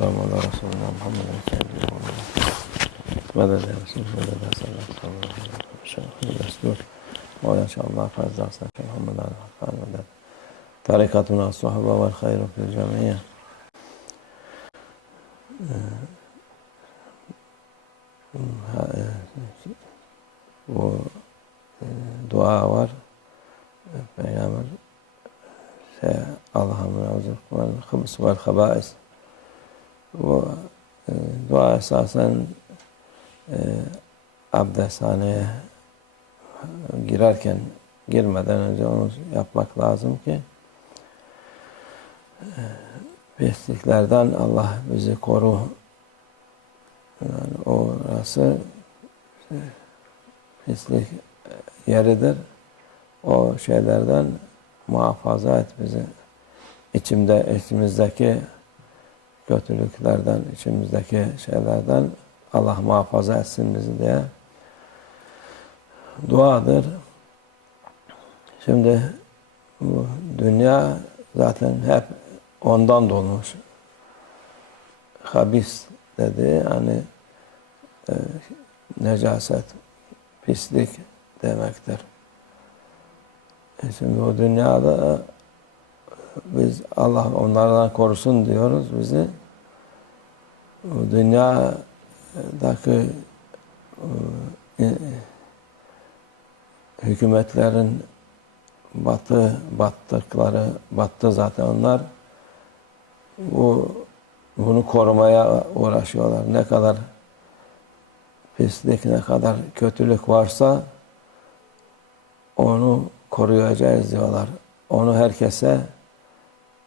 والسلام على محمد سيدنا محمد مدد يا رسول الله مدد صلى الله عليه وسلم؟ المسدود وإن شاء الله فاز أحسن محمد على الحقان مدد طريقتنا الصحبة والخير في الجميع. bu dua var. Peygamber şey, Allah'ım razı. Bu e, dua esasen e, abdesthaneye girerken girmeden önce onu yapmak lazım ki e, pisliklerden Allah bizi koru. Yani orası e, pislik yeridir. O şeylerden muhafaza et bizi. İçimde, içimizdeki kötülüklerden, içimizdeki şeylerden Allah muhafaza etsin bizi diye duadır. Şimdi bu dünya zaten hep ondan dolmuş. Habis dedi hani e, necaset, pislik demektir. E şimdi bu dünyada biz Allah onlardan korusun diyoruz bizi. Dünyadaki e, hükümetlerin batı battıkları battı zaten onlar bu bunu korumaya uğraşıyorlar. Ne kadar pislik, ne kadar kötülük varsa onu koruyacağız diyorlar. Onu herkese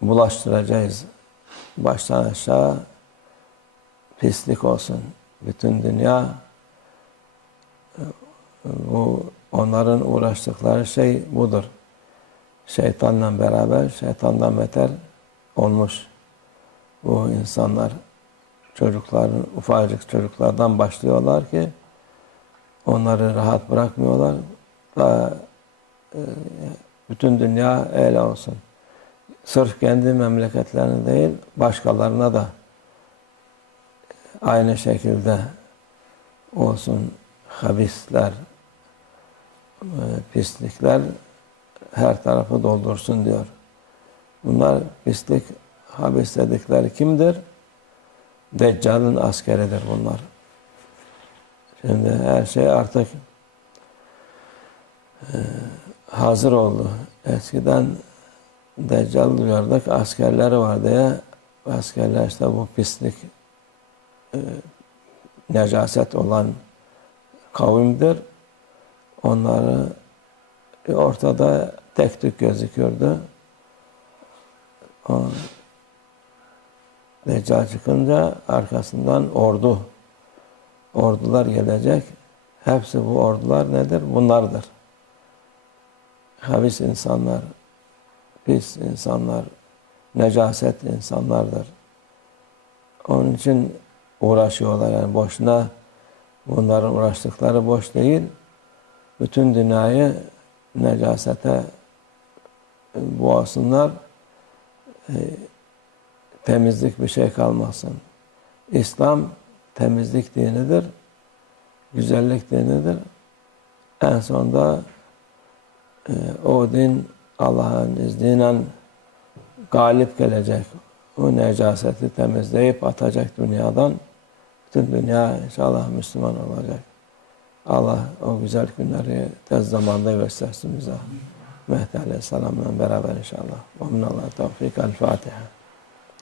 bulaştıracağız. Baştan aşağı pislik olsun. Bütün dünya bu onların uğraştıkları şey budur. Şeytanla beraber, şeytandan beter olmuş bu insanlar. Çocukların, ufacık çocuklardan başlıyorlar ki onları rahat bırakmıyorlar. Daha e, bütün dünya ele olsun. Sırf kendi memleketlerine değil, başkalarına da aynı şekilde olsun habisler, e, pislikler her tarafı doldursun diyor. Bunlar pislik, habis dedikleri kimdir? Deccal'ın askeridir bunlar. Şimdi her şey artık e, hazır oldu. Eskiden Deccal duyardık, askerleri var diye askerler işte bu pislik e, necaset olan kavimdir. Onları ortada tek tük gözüküyordu. O, Deccal çıkınca arkasından ordu, ordular gelecek. Hepsi bu ordular nedir? Bunlardır. Habis insanlar, pis insanlar, necaset insanlardır. Onun için uğraşıyorlar yani boşuna bunların uğraştıkları boş değil. Bütün dünyayı necasete boğasınlar. E, temizlik bir şey kalmasın. İslam temizlik dinidir. Güzellik dinidir. En sonunda e, o din Allah'ın izniyle galip gelecek. O necaseti temizleyip atacak dünyadan. Bütün dünya inşallah Müslüman olacak. Allah o güzel günleri tez zamanda göstersin bize. Mehdi Aleyhisselam'la beraber inşallah. Ve minallah tevfik. El Fatiha.